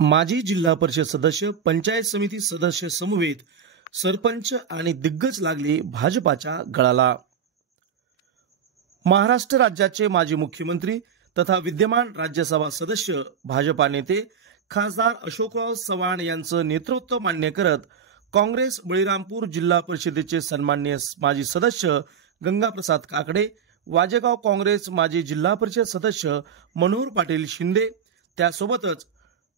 माजी जिल्हा परिषद सदस्य, पंचायत समिती सदस्य समवेत सरपंच आणि दिग्गज लागली भाजपाच्या गळाला। महाराष्ट्र राज्याचे माजी मुख्यमंत्री तथा विद्यमान राज्यसभा सदस्य भाजपा नेते खासदार अशोकराव चव्हाण यांचं नेतृत्व मान्य करत काँग्रेस बळीरामपूर जिल्हा परिषदेचे सन्माननीय माजी सदस्य गंगाप्रसाद काकडे, वाजेगाव काँग्रेस माजी जिल्हा परिषद सदस्य मनोहर पाटील शिंदे, त्यासोबतच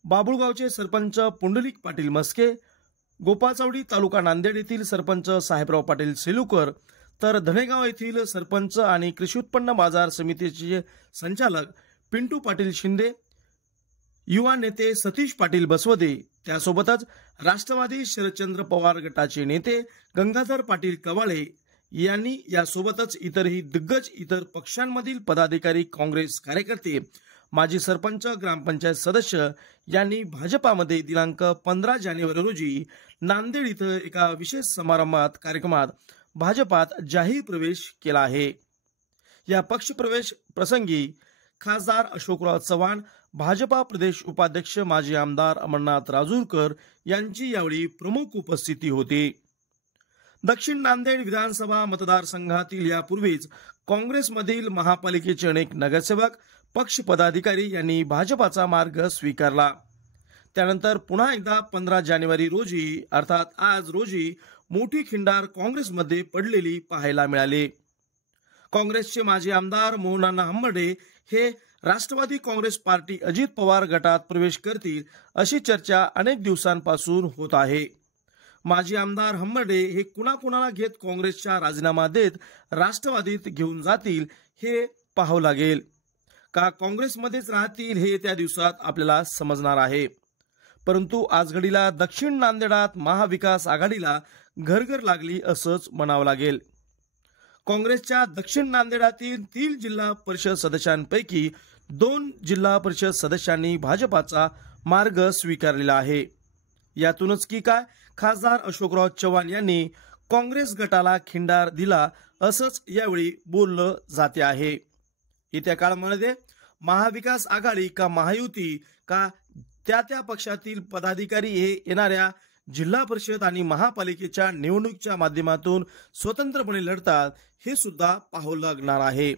बाबुळगावचे सरपंच पुंडलिक पाटील मस्के, गोपाळचावडी तालुका नांदेड येथील सरपंच साहेबराव पाटील सेलुकर, तर धनेगाव येथील सरपंच आणि कृषी उत्पन्न बाजार समितीचे संचालक पिंटू पाटील शिंदे, युवा नेते सतीश पाटील बसवदे, त्यासोबतच राष्ट्रवादी शरदचंद्र पवार गटाचे नेते गंगाधर पाटील कवाळे यांनी यासोबतच इतरही दिग्गज इतर पक्षांमधील पदाधिकारी, काँग्रेस कार्यकर्ते, माजी सरपंच, ग्रामपंचायत सदस्य यांनी भाजपामध्ये दिनांक 15 जानेवारी रोजी नांदेड इथं एका विशेष कार्यक्रमात भाजपात जाहीर प्रवेश केला आहे। या पक्षप्रवेश प्रसंगी खासदार अशोकराव चव्हाण, भाजपा प्रदेश उपाध्यक्ष माजी आमदार अमरनाथ राजूरकर यांची यावेळी प्रमुख उपस्थिती होती। दक्षिण नांदेड विधानसभा मतदारसंघातील यापूर्वीच काँग्रेसमधील महापालिकेचे अनेक नगरसेवक, पक्ष पदाधिकारी यांनी भाजपाचा मार्ग स्वीकारला। त्यानंतर पुन्हा एकदा 15 जानेवारी रोजी अर्थात आज रोजी मोठी खिंडार काँग्रेसमध्ये पडलेली पाहायला मिळाली। काँग्रेसचे माजी आमदार मोहनअण्णा हंबर्डे हे राष्ट्रवादी काँग्रेस पार्टी अजित पवार गटात प्रवेश करतील अशी चर्चा अनेक दिवसांपासून होत आहे। माजी आमदार हंबर्डे हे कुणाकुणाला घेत काँग्रेसचा राजीनामा देत राष्ट्रवादीत घेऊन जातील हे पाहावं लागेल, का काँग्रेसमध्येच राहतील हे त्या दिवसात आपल्याला समजणार आहे। परंतु आजघडीला दक्षिण नांदेडात महाविकास आघाडीला घरघर लागली असंच म्हणावं लागेल। काँग्रेसच्या दक्षिण नांदेडातील 3 जिल्हा परिषद सदस्यांपैकी 2 जिल्हा परिषद सदस्यांनी भाजपाचा मार्ग स्वीकारलेला आहे। यातूनच की काय खासदार अशोकराव चव्हाण यांनी काँग्रेस गटाला खिंडार दिला असंच यावेळी बोललं जाते आहे। येत्या काळामध्ये महाविकास आघाडी का महायुती का त्या पक्षातील पदाधिकारी हे येणाऱ्या जिल्हा परिषद आणि महापालिकेच्या निवडणुकीच्या माध्यमातून स्वतंत्रपणे लढतात हे सुद्धा पाहावं लागणार आहे।